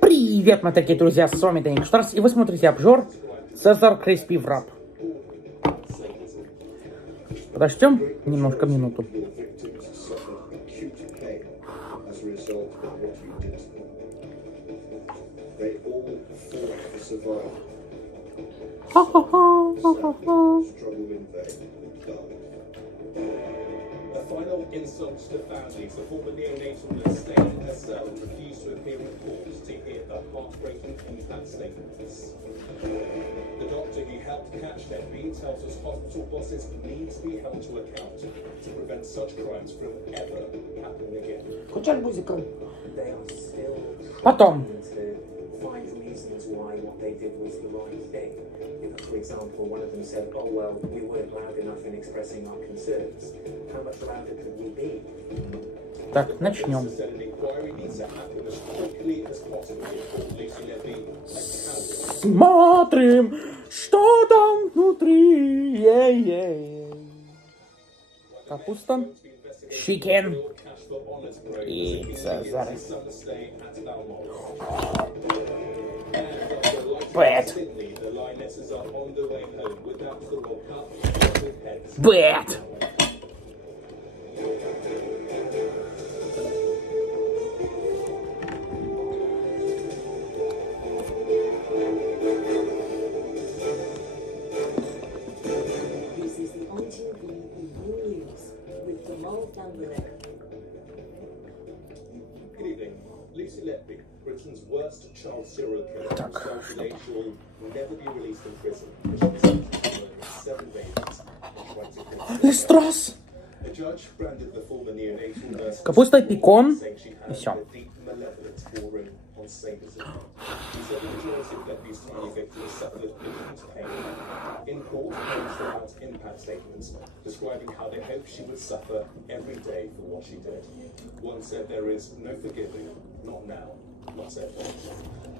Привет, мои дорогие друзья, с вами Даник Шлейерс, и вы смотрите обжор Цезарь, Криспи, права. Подождем немножко минуту. Final insult to families. The former neonatal nurse stayed in her cell and refused to appear in court to hear the heartbreaking impact statements. The doctor who helped catch Debbie tells us hospital bosses need to be held to account to prevent such crimes from ever happening again. They are still Потом. to find reasons why what they did was the right thing. For example, one of them said, "Oh well, we weren't loud enough in expressing our concerns. How much louder could we be?" Так, начнем. Смотрим, что там внутри. Капуста, чикен и Цезарь. Бэт. Бэт. Так, Листрос. Капуста, пекон и все. In court, police were out impact statements describing how they hoped she would suffer every day for what she did. One said there is no forgiving, not now, not ever.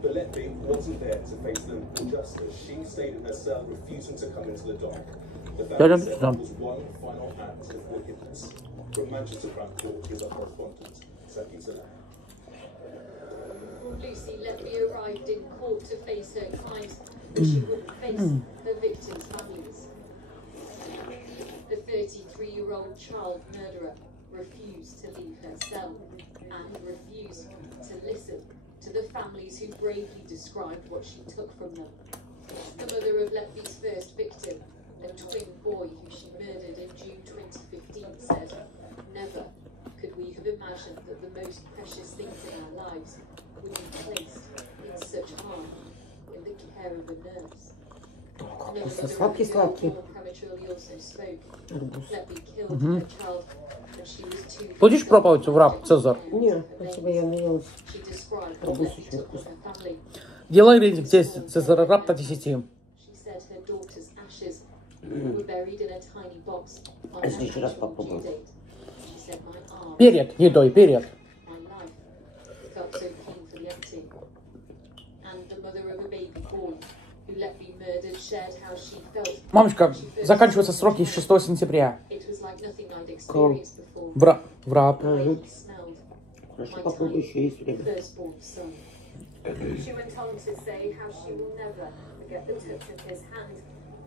But Letby wasn't there to face the injustice. She stayed in her cell, refusing to come into the dock. The family said that was one final act of wickedness. From Manchester Crown Court is our correspondent, Spasibо. Lucy Letby arrived in court to face her crimes, but she wouldn't face her victims' families. The 33-year-old child murderer refused to leave her cell and refused to listen to the families who bravely described what she took from them. The mother of Letby's first victim, a twin boy who she murdered in June 2015, said, "Never could we have imagined that the most precious things in our lives would be placed in such harm in the care of a nurse." Another prematurely also spoke. Letby killed her child when she was 2. Будешь пробовать врап, Цезарь? Нет, спасибо, я наелась. She described what Letby took from her family. Делай рейтинг 10, Цезарь, рап до 10. She said her daughter's ashes were buried in a tiny box on her actual due date. She said, "My arm, Перед едой, перед. my life felt so painfully empty." And the mother of a baby boy who Letby murdered shared how she felt. Мамочка, заканчиваются сроки 6 сентября. It was like nothing I'd experienced before. Врап. The way he smelled. Хорошо, попробуй еще есть время. Firstborn son. She went on to say how she will never forget the touch of his hand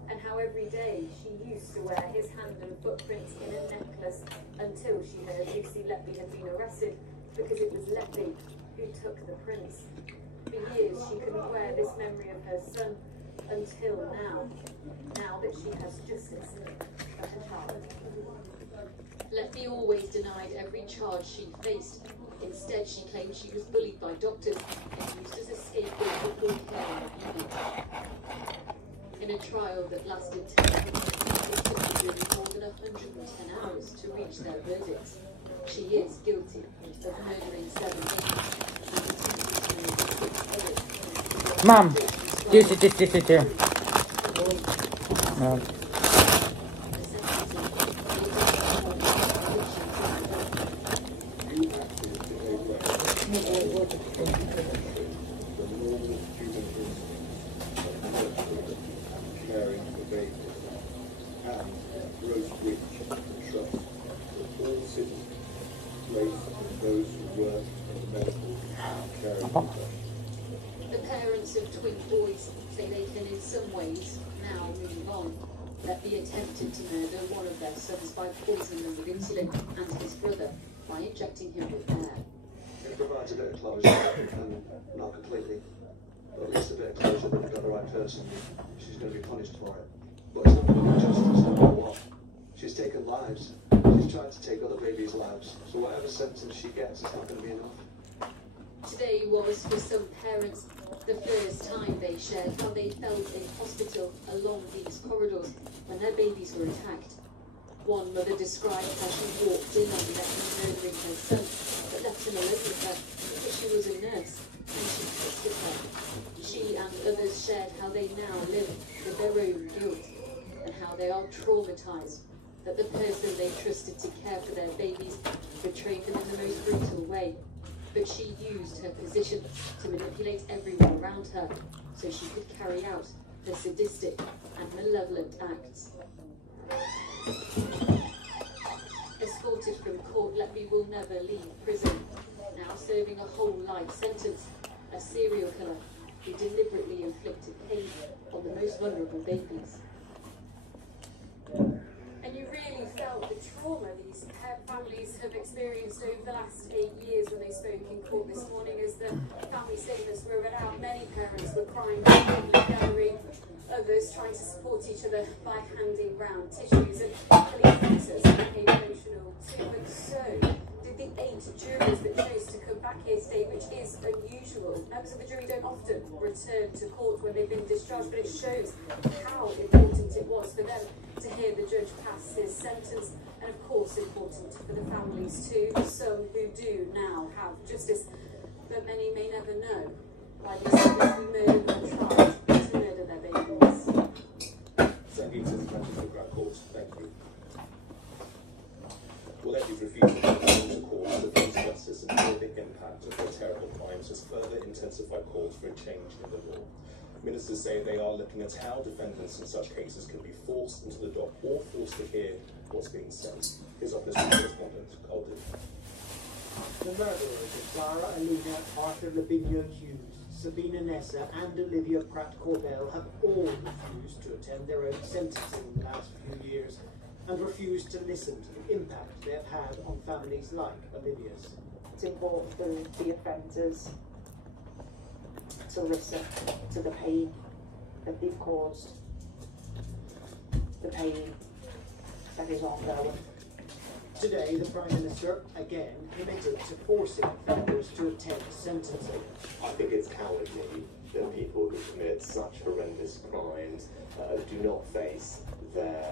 and how every day she used to wear his hand and footprints in a necklace until she heard Lucy Letby had been arrested because it was Letby who took the prince. For years she couldn't wear this memory of her son until now that she has justice for her child. Letby always denied every charge she faced. Instead, she claimed she was bullied by doctors and used as a scapegoat for declaring abuse. In a trial that lasted 10 months, it took the jury more than 110 hours to reach their verdicts. She is guilty of murdering 7 victims. Мам, 10. The parents of twin boys say they can in some ways now move on. That the attempted to murder one of their sons by poisoning them with insulin and his brother by injecting him with air. It provides a bit of closure, and not completely, but at least a bit of closure that we've got the right person. She's going to be punished for it. But it's not going to be justice, no matter what. She's taken lives. She's tried to take other babies' lives. So whatever sentence she gets, it's not going to be enough. Today was, for some parents, the first time they shared how they felt in hospital along these corridors when their babies were attacked. One mother described how she walked in on them murdering her son, but left him alone with her because she was a nurse and she trusted her. She and others shared how they now live with their own guilt and how they are traumatized that the person they trusted to care for their babies betrayed them in the most brutal way. But she used her position to manipulate everyone around her so she could carry out her sadistic and malevolent acts. Escorted from court, Lepi will never leave prison, now serving a whole life sentence, a serial killer who deliberately inflicted pain on the most vulnerable babies. And you really felt the trauma these families have experienced over the last 8 years when they spoke in court this morning. As the family statements were read out, many parents were crying in the gallery, others trying to support each other by handing round tissues, and police officers became emotional too. But so did the 8 jurors that chose to come back here today, which is unusual. Members of the jury don't often return to court when they've been discharged, but it shows how important it was for them to hear the judge pass his sentence, and of course important for the families too, some who do now have justice, but many may never know why these children who murdered or tried to murder their babies. Thank you. Well, Lepi's refusal to come to court to face justice and feel the impact of their terrible crimes has further intensified calls for a change in the law. Ministers say they are looking at how defendants in such cases can be forced into the dock or forced to hear what's being said. His office correspondent, Alden. The murderers of Clara, Alina, Arthur Lavinia Hughes, Sabina Nessa and Olivia Pratt-Cordell have all refused to attend their own sentencing in the last few years and refused to listen to the impact they have had on families like Olivia's. It's important for the offenders to listen to the pain that they've caused, the pain that is ongoing. Today, the Prime Minister again committed to forcing offenders to attend sentencing. I think it's cowardly that people who commit such horrendous crimes do not face their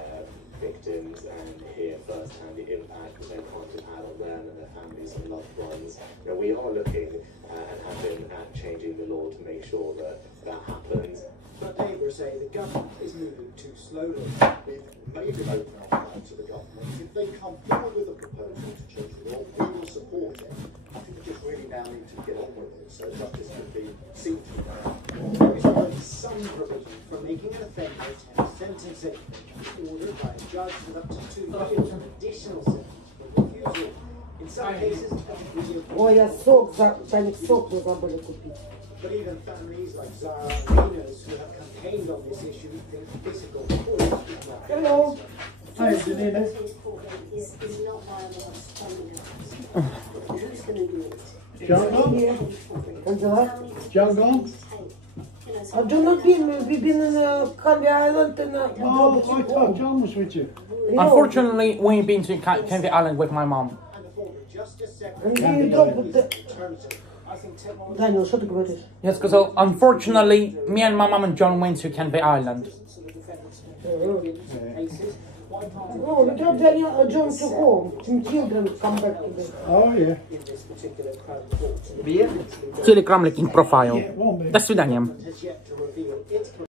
victims and hear firsthand the impact that their crimes have had on them and their families and loved ones. Now, we are looking and have been at changing the law to make sure that that happens. But Labour say the government is moving too slowly. We've made an open offer to the government. If they come forward with a proposal to change the law, we will support it. I think we just really now need to get on with it so justice can be seen to now. There is already some provision for making an offender attend sentencing, ordered by a judge with up to 2 years of additional sentence for refusal. In some cases, a degree of... Ой, я Даник сок мы забыли купить. But even families like Zara and Nina's who have campaigned on this issue think physical force is not. Hello. Hi, Danina. Is not viable on who's going to do it? Как дела? Jungle? А John we've been in Canvey Island and John was with you. Unfortunately, we've been to Canvey Island with my mom. And the former Justice And Secretary you drop is alternative. I think technology Данил, что ты говоришь? Я сказал, unfortunately, me and my mom and John went to Canvey Island. Oh, we dropped John to home. Some children come back today. Oh, yeah. in this particular crowd court. Telecram linking profile. Yeah, it won't be. До свидания. Has yet to reveal its